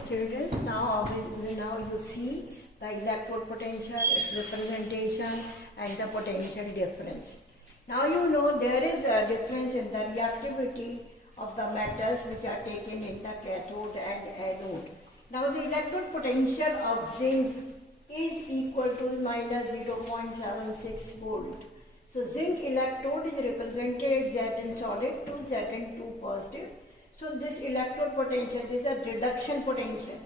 students. Now you see the electrode potential, its representation, and the potential difference. Now you know there is a difference in the reactivity of the metals which are taken in the cathode and anode. Now the electrode potential of zinc is equal to minus 0.76 volt. So zinc electrode is represented Zn solid to Zn2 positive. So this electrode potential is a reduction potential.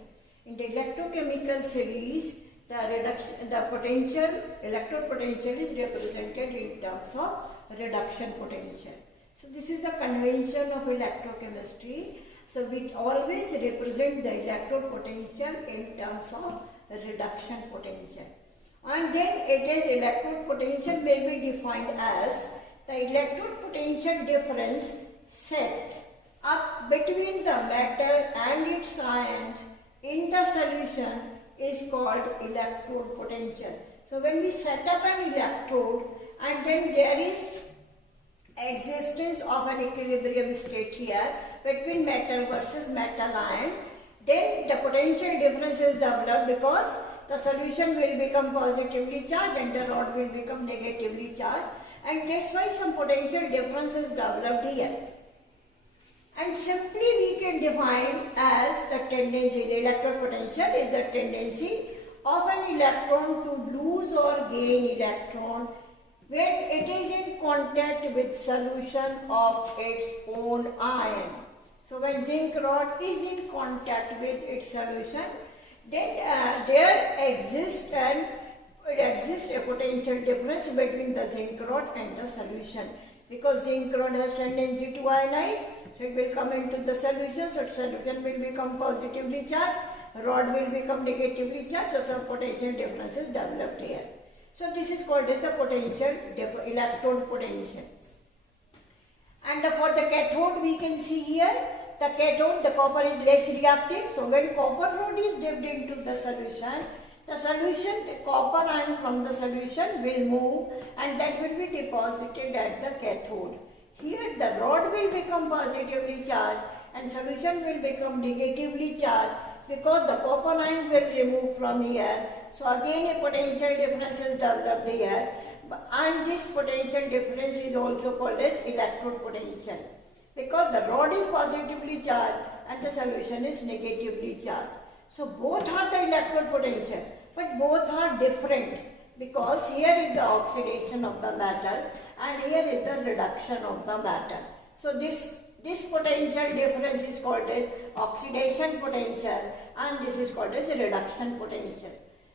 In the electrochemical series, the electrode potential is represented in terms of reduction potential. So this is a convention of electrochemistry. So we always represent the electrode potential in terms of reduction potential. And then it is electrode potential may be defined as the electrode potential difference set up between the metal and its ions in the solution is called electrode potential. So when we set up an electrode and then there is existence of an equilibrium state here between metal versus metal ion, then the potential difference is developed because the solution will become positively charged and the rod will become negatively charged, and that's why some potential difference is developed here. And simply we can define as the tendency, the electrode potential is the tendency of an electron to lose or gain electron when it is in contact with solution of its own ion. So when zinc rod is in contact with its solution, then there exists a potential difference between the zinc rod and the solution, because zinc rod has tendency to ionize, so it will come into the solution, so solution will become positively charged, rod will become negatively charged, so some potential difference is developed here. So this is called as the potential, electrode potential. And for the cathode we can see here, the cathode, the copper is less reactive, so when copper rod is dipped into the solution, the copper ion from the solution will move and that will be deposited at the cathode. Here the rod will become positively charged and solution will become negatively charged because the copper ions will remove from here. So again a potential difference is developed here, and this potential difference is also called as electrode potential, because the rod is positively charged and the solution is negatively charged. So both are the electrode potential, but both are different, because here is the oxidation of the metal and here is the reduction of the metal. So this potential difference is called as oxidation potential and this is called as reduction potential.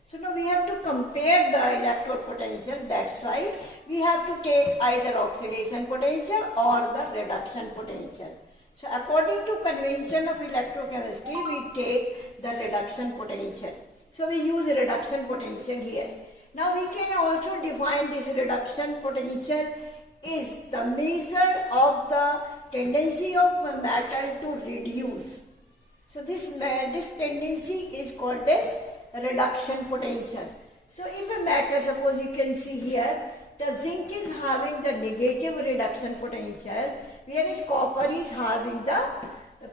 So now we have to compare the electrode potential, that's why we have to take either oxidation potential or the reduction potential. So according to convention of electrochemistry, we take the reduction potential. So we use reduction potential here. Now we can also define this reduction potential is the measure of the tendency of the metal to reduce. So this tendency is called as reduction potential. So if a metal, suppose you can see here, the zinc is having the negative reduction potential, whereas copper is having the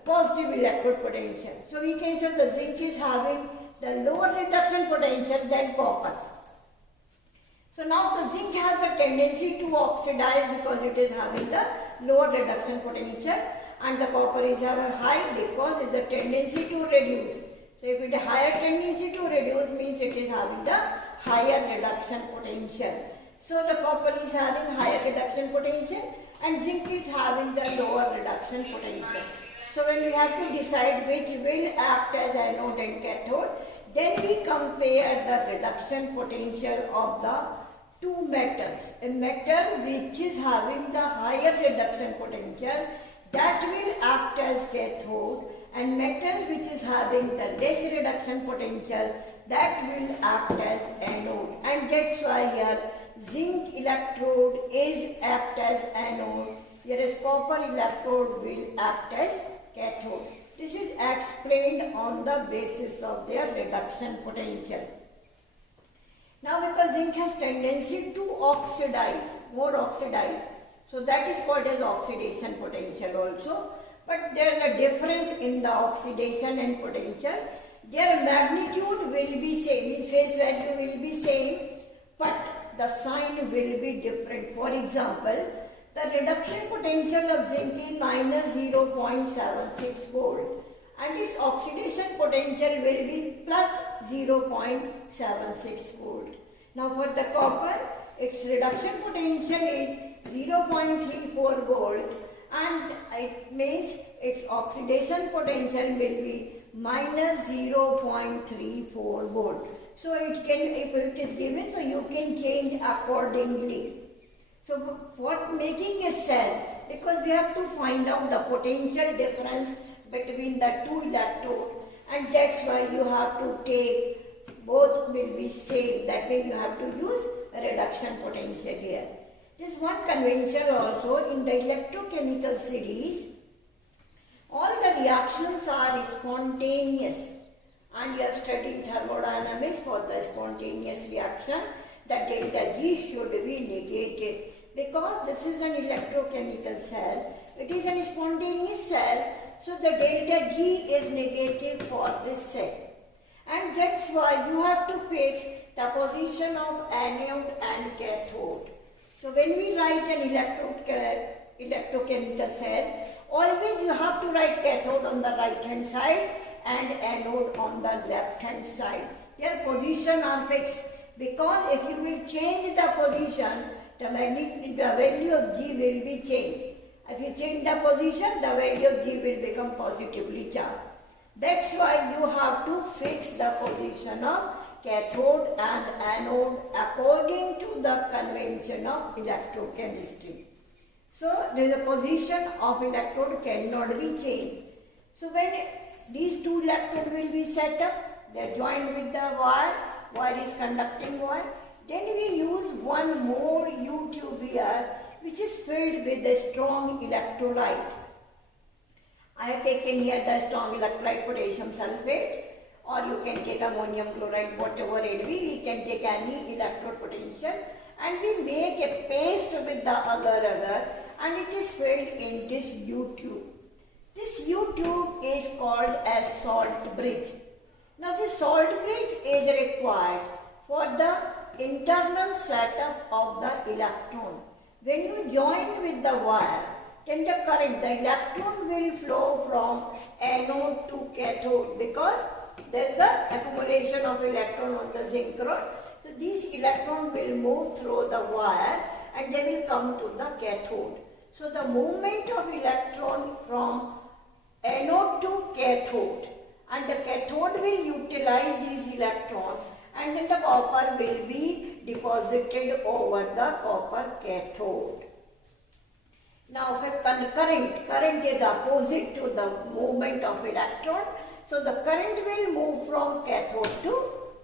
positive electrode potential. So we can say the zinc is having the lower reduction potential than copper. So now the zinc has the tendency to oxidize because it is having the lower reduction potential, and the copper is having high because it is a tendency to reduce. So if it is higher tendency to reduce means it is having the higher reduction potential. So the copper is having higher reduction potential and zinc is having the lower reduction potential. So when we have to decide which will act as anode and cathode, then we compare the reduction potential of the two metals. A metal which is having the higher reduction potential, that will act as cathode, and metal which is having the less reduction potential, that will act as anode. And that's why here zinc electrode is act as anode, whereas copper electrode will act as cathode. This is explained on the basis of their reduction potential. Now because zinc has tendency to oxidize, more oxidize, so that is called as oxidation potential also. but there is a difference in the oxidation and potential. Their magnitude will be same, its phase value will be same, but the sign will be different. For example, the reduction potential of zinc is minus 0.76 volt and its oxidation potential will be plus 0.76 volt. Now for the copper, its reduction potential is 0.34 volt and it means its oxidation potential will be minus 0.34 volt. So it can, if it is given, so you can change accordingly. So for making a cell, because we have to find out the potential difference between the two electrodes, and that's why you have to take both will be same. That means you have to use a reduction potential here. This one convention also in the electrochemical series, all the reactions are spontaneous, and you have studied thermodynamics for the spontaneous reaction, that delta G should be negated. Because this is an electrochemical cell, it is a spontaneous cell, so the delta G is negative for this cell. And that's why you have to fix the position of anode and cathode. So when we write an electrochemical cell, always you have to write cathode on the right hand side and anode on the left hand side. Their position are fixed, because if you will change the position, the value of G will be changed. If you change the position, the value of G will become positively charged. That's why you have to fix the position of cathode and anode according to the convention of electrochemistry. So the position of electrode cannot be changed. So when these two electrodes will be set up, they are joined with the wire is conducting wire. Then we use one more U-tube here, which is filled with a strong electrolyte. I have taken here the strong electrolyte potassium sulfate, or you can take ammonium chloride, whatever it be. We can take any electrode potential, and we make a paste with the agar, and it is filled in this U-tube. This U-tube is called as salt bridge. Now this salt bridge is required for the internal setup of the electron. When you join with the wire, then the current, the electron will flow from anode to cathode, because there is the accumulation of electron on the zinc rod. So these electrons will move through the wire and they will come to the cathode. So the movement of electron from anode to cathode, and the cathode will utilize these electrons, and then the copper will be deposited over the copper cathode. Now for current is opposite to the movement of electron, so the current will move from cathode to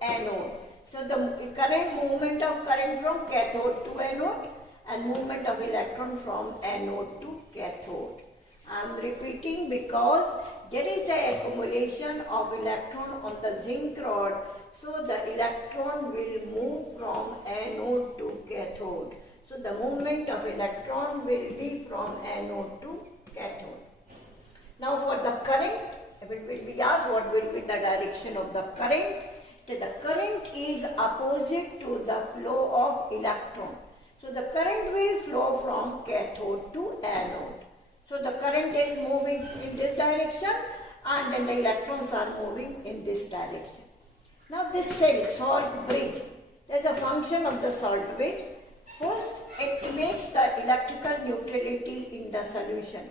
anode. So the movement of current from cathode to anode, and movement of electron from anode to cathode. I am repeating because there is an accumulation of electron on the zinc rod, so the electron will move from anode to cathode. So the movement of electron will be from anode to cathode. Now for the current, if it will be asked what will be the direction of the current, so the current is opposite to the flow of electron. So the current will flow from cathode to anode. So the current is moving in this direction, and then the electrons are moving in this direction. Now this cell, salt bridge, there is a function of the salt bridge. First, it makes the electrical neutrality in the solution.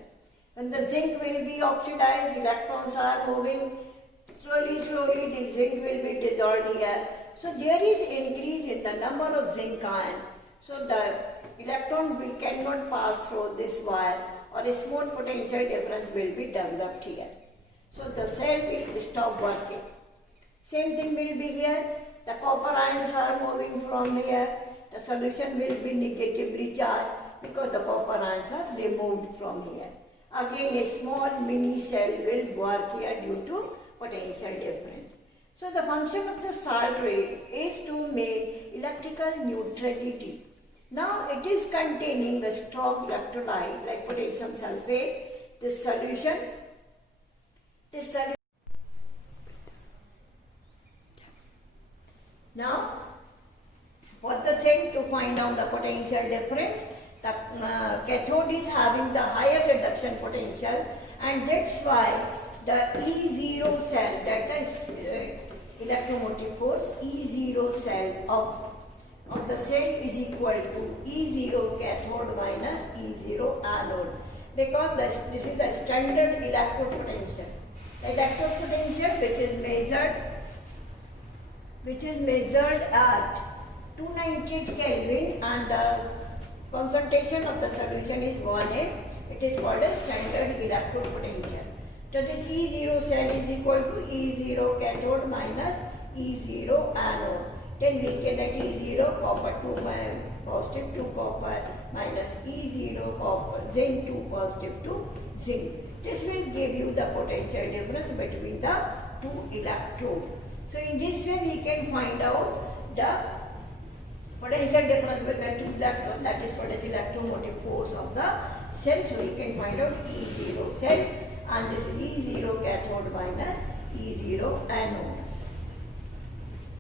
When the zinc will be oxidized, electrons are moving slowly, the zinc will be dissolved here. So there is increase in the number of zinc ion. So the electron cannot pass through this wire, or a small potential difference will be developed here. So the cell will stop working. Same thing will be here. The copper ions are moving from here. The solution will be negatively charged because the copper ions are removed from here. Again, a small mini cell will work here due to potential difference. So the function of the salt bridge is to make electrical neutrality. Now it is containing a strong electrolyte like potassium sulfate, this solution. Now, for the same, to find out the potential difference, the cathode is having the higher reduction potential, and that's why the E0 cell, that is electromotive force, E0 cell of the cell is equal to E0 cathode minus E0 anode, because this is a standard electrode potential. The electrode potential which is measured at 298 Kelvin, and the concentration of the solution is 1 It is called a standard electrode potential. So this E0 cell is equal to E0 cathode minus E0 anode. Then we can get E0 copper 2 positive to copper minus E0 copper zinc 2 positive to zinc. This will give you the potential difference between the two electrodes. So in this way we can find out the potential difference between two electrons, that is called as electromotive force of the cell. So we can find out E0 cell, and this E0 cathode minus E0 anode.